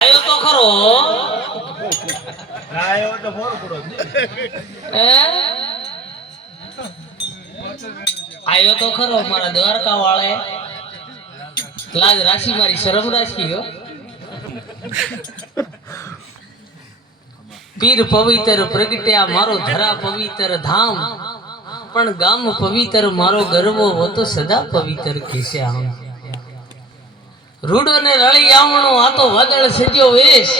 આયો તો ખરો આયો તો ફોર પૂરો આયો તો ખરો મારા દ્વારકા વાળે લાજ રાશિ મારી શરમ રાખી ગયો પીર પવિત્ર પ્રગટ્યા મારો ધરા પવિત્ર ધામ પણ ગામ પવિત્ર મારો ગરવો હોતો સદા પવિત્ર કેશ્યા રૂડો ને રળી આવણો આ તો વાદળ સજ્યો વેશ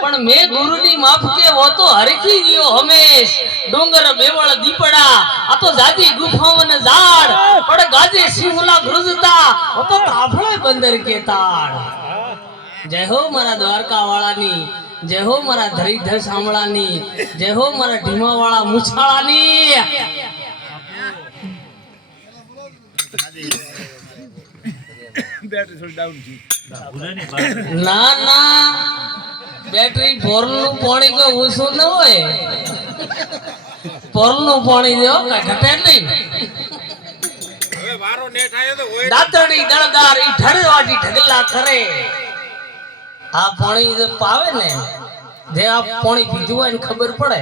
પણ મેં ગુરુની માફકે હોતો હરખી ગયો હમેશ ડોંગર બેવળ દીપડા આ તો જાતી ગુફાઓન ઝાડ પણ ગાજે સિંહલા ગૃજતા હોતો કાફળે બંદર કે તાળ જય હો મારા દ્વારકા વાળાની જય હો મારા ધરીધર સાંભળાની જય હો મારા ઢીમા વાળા મુછાળાની બેટરી થોડી ડાઉન થી ના ના બેટરી ફોરનું પાણી કોઈ ઓછું ન હોય ફોરનું પાણી જો કઈ ઘટે નહીં હવે વારો નેટ આયો તો હોય દાતડી દળદાર ઈ ઠરવાટી ઢગલા કરે આ પાણી જે પાવે ને જે આ પાણી પીધું હોય ને ખબર પડે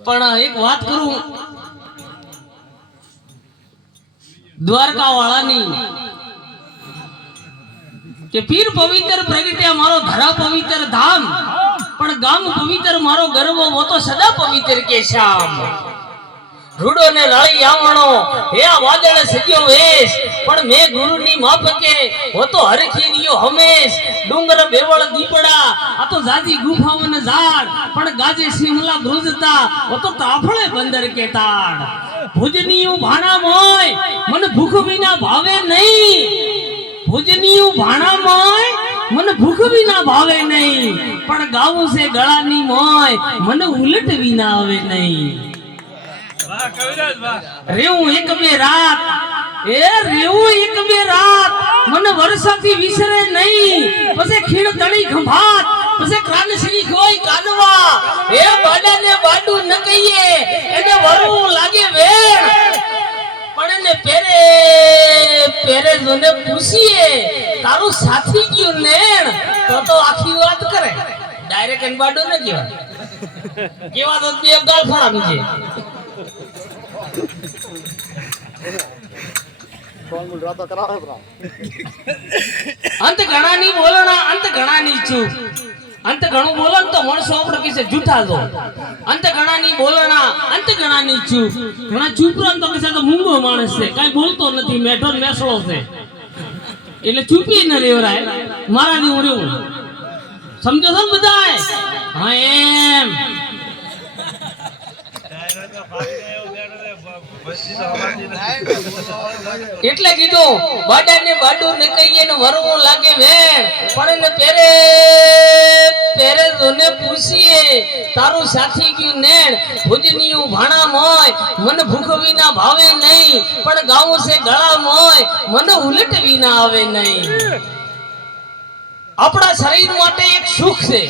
પણ એક વાત કરું દ્વારકા વાળાની કે પીર પવિત્ર પ્રગટ્યા મારો ધરા પવિત્ર ધામ પણ ગામ પવિત્ર મારો ગર્વ હોતો સદા પવિત્ર કે શ્યામ રૂડો ને રળી આવણો હે આ વાદળ સજ્યો વેશ પણ મેં ગુરુની માફકે હોતો હરખી ગયો હમેશ ડુંગર બેવળ દીપડા આ તો જાજી ગુફાઓન ઝાડ પણ ગાજે સિંહલા ગૃજતા હોતો તાફળે બંદર કે તાળ ભુજનીયું ભાણા મોય મને ભૂખ વિના ભાવે નહીં ભુજનીયું ભાણા મોય મને ભૂખ વિના ભાવે નહીં પણ ગાવું છે ગળાની મોય મને ઉલટ વિના આવે નહીં વાહ કવિરાજ વાહ રેવું એક બે રાત રેવું એક બે રાત મને વર્ષાથી વિસરે નહીં પછી ખીણ તળી ખંભાત પછી ક્રાનશ્રી ખોઈ કાનવા એ બાડાને બાડું ન કહીએ એને વરવું લાગે વેણ પણ એને પેરે પેરે જોને પૂછીએ તારું સાથી ગયું નેણ તો આખી વાત કરે ડાયરેક્ટ એને બાડું ન કહેવાય કેવા તો બે ગાળ ફળાવી છે અંત ઘણાની બોલણા અંત ઘણાની ચૂપ અંત ઘણું બોલો ને તો માણસો આપણે કીસે જૂઠા દો અંત ઘણાની બોલણા અંત ઘણાની ચૂપ ઘણા ચૂપ રહે તો કીસે તો મૂંગો માણસ છે કાઈ બોલતો નથી મેઠો મેસળો છે એટલે ચૂપી ન રેવરાય મારાની હું રેવું સમજો છો ને બધાય હા એમ એટલે કીધું બાડાને બાડું ને કહીએ ને વરવું લાગે વેણ પણ એને પેરે પેરે જોને પૂછીએ તારું સાથી ગયું નેણ ભુજનીયું ભાણા મોય મને ભૂખ વિના ભાવે નહીં પણ ગાવું છે ગળા મોય મને ઉલટ વિના આવે નહીં આપણા શરીર માટે એક સુખ છે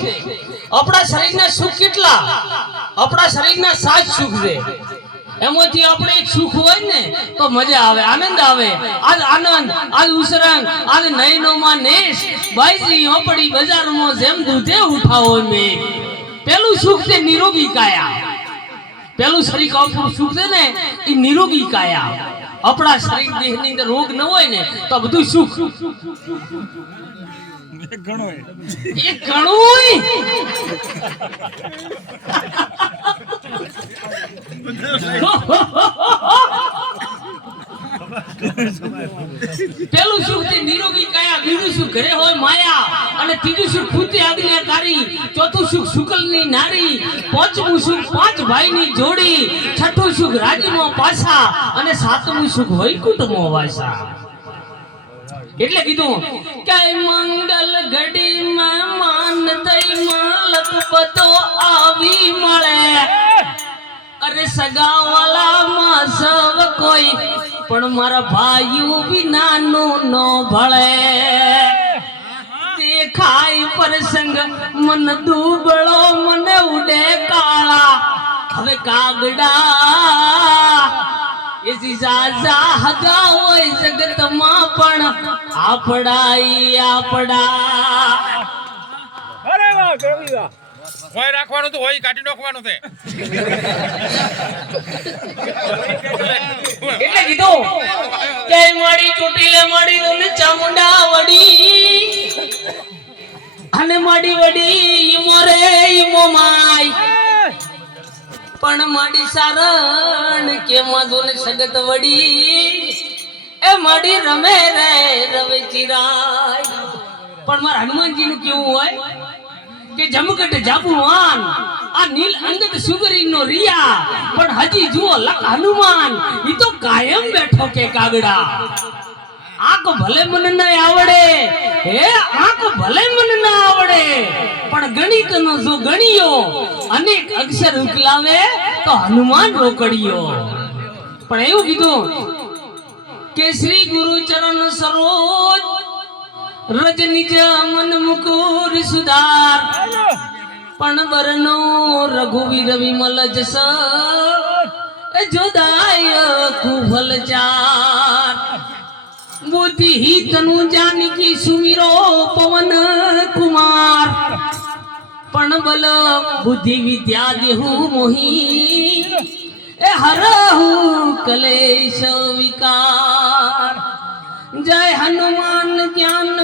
આપણા શરીરના સુખ કેટલા આપણા શરીરના 7 સુખ છે એમાંથી આપણે એક સુખ હોય ને તો મજા આવે આનંદ આવે આજ આનંદ આજ ઉસરંગ આજ નયનોમાં નેશ બાઈજી ઓપડી બજારમાં જેમ દૂધે ઉઠાવો મે પેલું સુખ છે નિરોગી કાયા પેલું શરીર આપણું સુખ છે ને એ નિરોગી કાયા આપણા શરીર દેહની અંદર રોગ ન હોય ને તો બધું સુખ પેલું સુખ તે નિરોગી કાયા બીજું સુખ ઘરે હોય માયા અને ત્રીજું સુખ પૂતે આજ્ઞાકારી ચોથું સુખ શુકલની નારી પાંચમું સુખ 5 ભાઈની જોડી છઠ્ઠું સુખ રાજમાં પાછા અને સાતમું સુખ વૈકુંઠમાં વાસા એટલે કીધું કે મંગલ ઘડીમાં માન થઈ માલક બધો આવી મળે અરે સગાવાલામાં સવ કોઈ પણ મારા ભાઈઓ વિનાનું નો ભળે દેખાય પ્રસંગ મન દુબળો મને ઉડે કાળા હવે કાગડા એસી સાજા હગા હોય જગતમાં પણ આપડા હોય રાખવાનું તો હોય કાઢી નાખવાનું છે એટલે કીધું કે માડી ચોટીલે માડી ને ચામુંડા વડી અને માડી વડી ઈમો રે ઈમો માય પણ માડી સારણ કે માધુને સગત વડી એ માડી રમે રે રવે ચિરાય પણ મારા હનુમાનજી નું કેવું હોય કે જમકટ જાબુવાન આ નીલ અંગત સુગરી નો રિયા પણ હજી જુઓ લખ હનુમાન ઈ તો કાયમ બેઠો કે કાગડા આંખ ભલે મને ન આવડે હે આંખ ભલે મને ન આવડે પણ ગણિત નો જો ગણિયો અનેક અક્ષર ઉકલાવે તો હનુમાન રોકડિયો પણ એવું કીધું કે શ્રી ગુરુ ચરણ સરોજ રજ નિજ મન મુકુર સુધાર પણ બરનો રઘુવીર વિમલ જસ જોદાય કુભલ ચાર બુદ્ધિ તનુ જાનકી સુમિરો પવન કુમાર પણ બલ બુદ્ધિ વિદ્યા દેહુ મોહી એ હરહુ કલેશ વિકાર જય હનુમાન જ્ઞાન